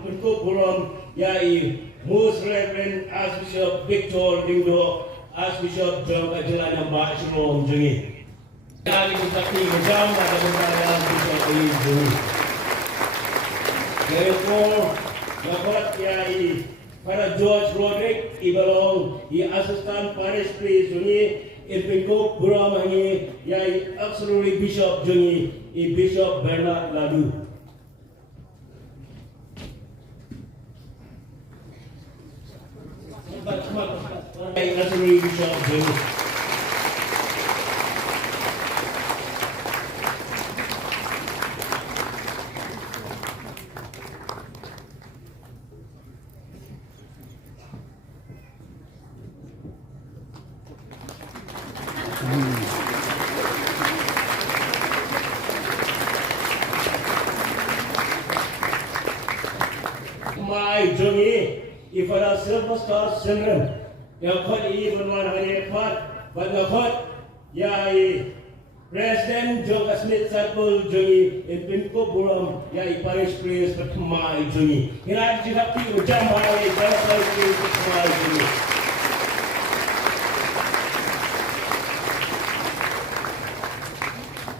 Pynkup Burom, yai Most Reverend Archbishop Victor Lyngdoh, Archbishop Jong Kajilan Mbak Shrom Jing. Kali kita macam ada pembayaran Bishop Jing. Therefore, dapat yai para George Roderick Ibalong, i Assistant Parish Priest Jing, in Pynkup Burom hangi yai Auxiliary Bishop Jing, i Bishop Bernard Laloo. Auxiliary Bishop Jing. My journey, if I have silver star syndrome, yang kau even one hari empat, pada kau, yai President Jogga Smith Circle journey in Pynkup Burom, yai Parish Priest my journey. Kira juga pi ujam hari Parish Priest my journey.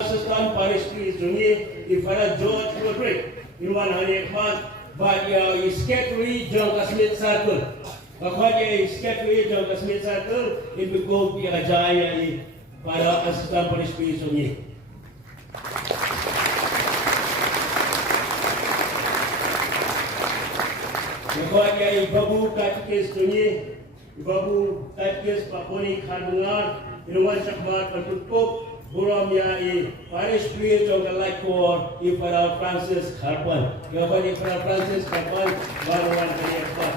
Assistant Parish Priest journey, if I have George Roderick, in one hari empat. But is Secretary Jogga Smith Circle. Kapag Secretary Jogga Smith Circle, Pynkup Jaya para Assistant Parish Priest ni. Kapag Babu Katkis ni, Babu Katkis Paponi Khanungar, Inuan Syakmat Pynkup Burom yai Parish Priest Jogga Laikor para Francis Harpan. Kapag para Francis Harpan, baruan kali apa?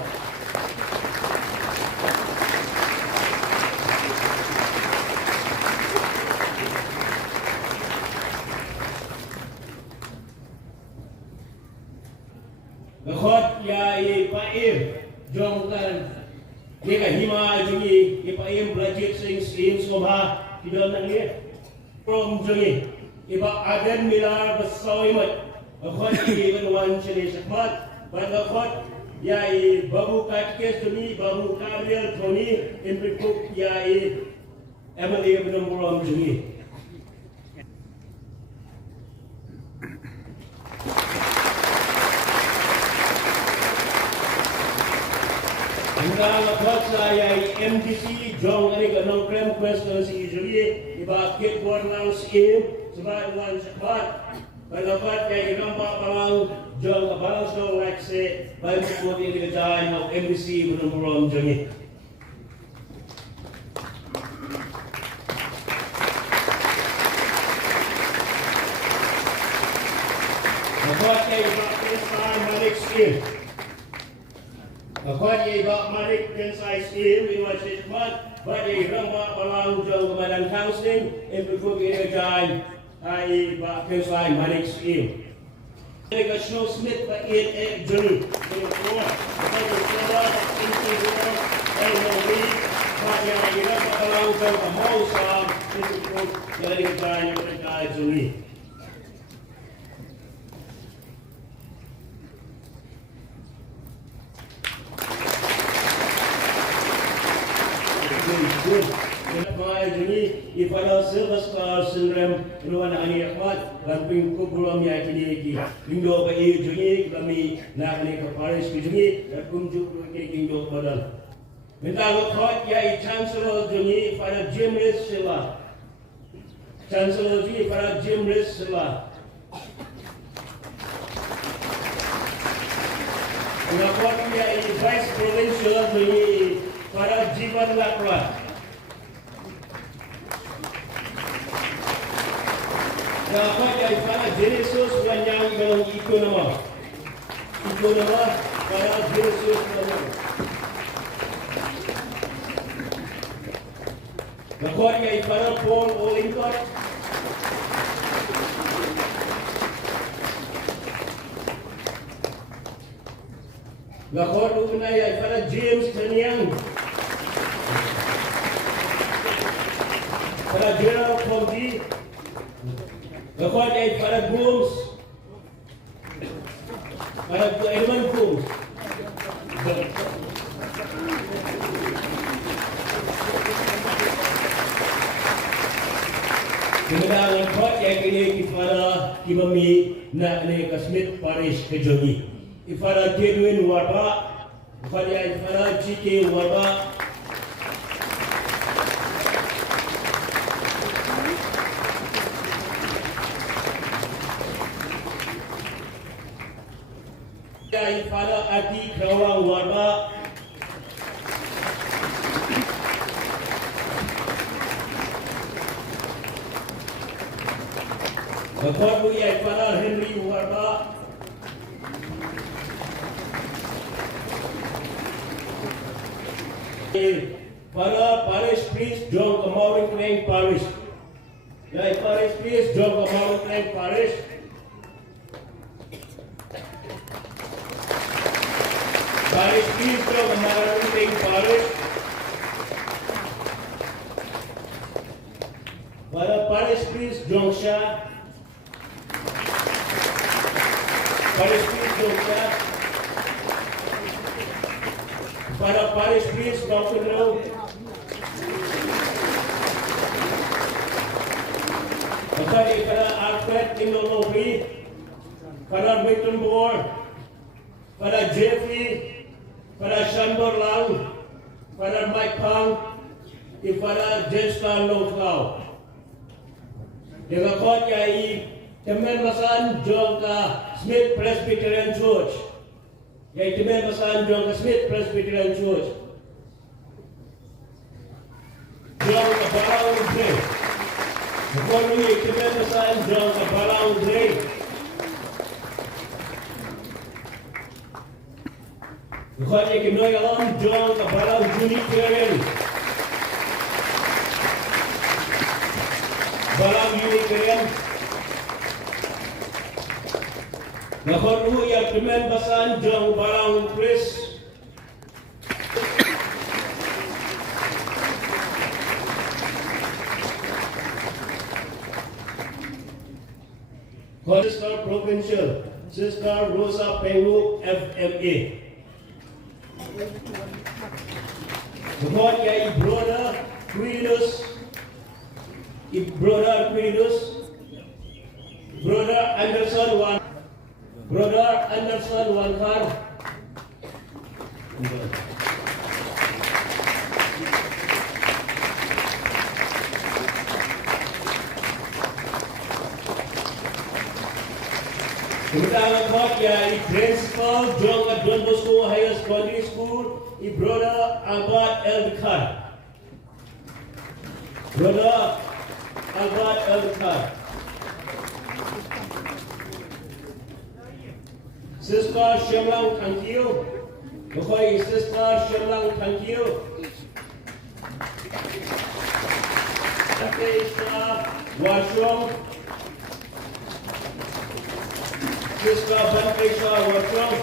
Bakot yai Paim Jongkan Nika Hima Jungi Ipaim Blajit Sing Slim Sobha Tidak Nangir From Jing, iba Aden Milar Basawimat, akot even one Chile Shakmat, but akot yai Babu Katkes Tuni, Babu Gabriel Tony, in Pynkup yai Emily Burom Jing. Hingga akot yai MDC Jong ani kanong krem questions usually iba kitboard lang scheme sebab wan sepat pendapat yang nampak parang Jong parang so like say by mo di kerjaan ng MDC Burom Jong. Dapat kay Pakistan balik scheme. Dapat kay balik pensai scheme iwan sepat bagi ramah palang Jong Badan Counseling in Pynkup kerjaan ai Pakistan balik scheme. Mereka Snow Smith ba Jong. Therefore, the Sisterhood interlude Laloo bagi ramah palang Jong mau sa in Pynkup kerjaan Jong. If I have silver star syndrome, inuan ani akwat, dan Pynkup Burom ya kini Lyngdoh ba Jing kami na ani ka Parish Jing dan kunjuk ni Lyngdoh badal. Minta akwat ya Chancellor Jing para Jimris Sila. Chancellor Jing para Jimris Sila. Akwat ya Vice Provincial Jing para Jiban Lakra. Dapat dari para Genesis yang dalam itu nama para Genesis nama. Dapat dari para Paul Olingkot. Dapat dari para James Kenyang. Para Gerald Pomdi. Dapat para Brooms, para Edmund Burom. Kemenangan kot yang kini kepada Kiwei nak ni ke Smith Parish ke Jing. Kepada Kiwei warba, kepada Jing warba. Kepada Adi Kawei warba. Bapak Buya para Henry warba. Para Parish priest John Kawei Clergy Parish. Ya Parish priest John Kawei Clergy Parish. Parish priest John Kawei Clergy Parish. Para Parish priest John Shah. Parish priest Dokta, para Parish priest Dr. Laloo, para Archbishop Lyngdoh, para Burom, para Jeffrey, para Shanbor Laloo, para Mike Pang, para Jenstar Lokau. Dengan kot yai Temen Masan Jongka Smith Presbyterian Church. Yaitu Temen Masan Jongka Smith Presbyterian Church. Jongka Balau Dre. Bukan ni Temen Masan Jongka Balau Dre. Bukan ni Kinoy Alam Jongka Balau Unitarian. Balau Unitarian. Nakonu yang Temen Basan Jong Balang Chris. Sister Provincial, Sister Rosa Pynkup FMA. Bukan yai Brother Quidus, Brother Anderson Wan. Brother Anderson Wankar. Kemudian kot ya principal John Bosco Higher Secondary School, Brother Albert Eldekar. Brother Albert Eldekar. Sister Shemlang, thank you. Okay, Sister Shemlang, thank you. Sister Washong. Sister Bankesha Washong.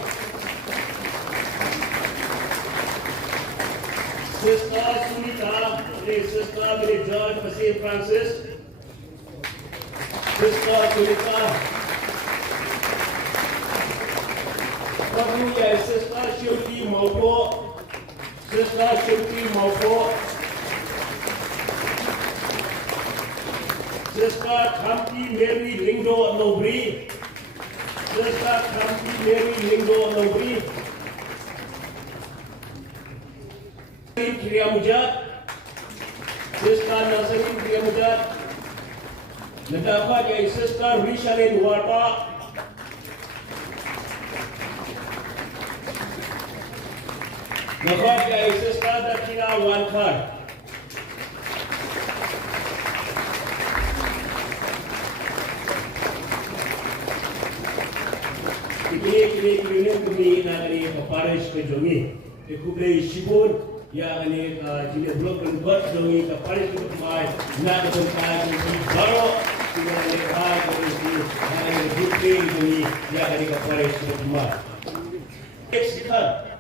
Sister Sunita, Sister Billy George St. Francis. Sister Sunita. Kamu ya Sister Shilpi Maupo, Sister Shilpi Maupo, Sister Kampi Mary Lyngdoh Nobri, Sister Kampi Mary Lyngdoh Nobri, Kriya Mujad, Sister Nazarin Kriya Mujad, mendapat ya Sister Rishalin Warta. Nakat kay Sister Datina Wankar. Kini kami na kani Parish ke Jing. Kublai Shibun ya kani jile blok buat Jing ke Parish ke Mai na tempat di Burom tidak lepas dari sini kani Kublai Jing ya kani ke Parish ke Mai. Sekitar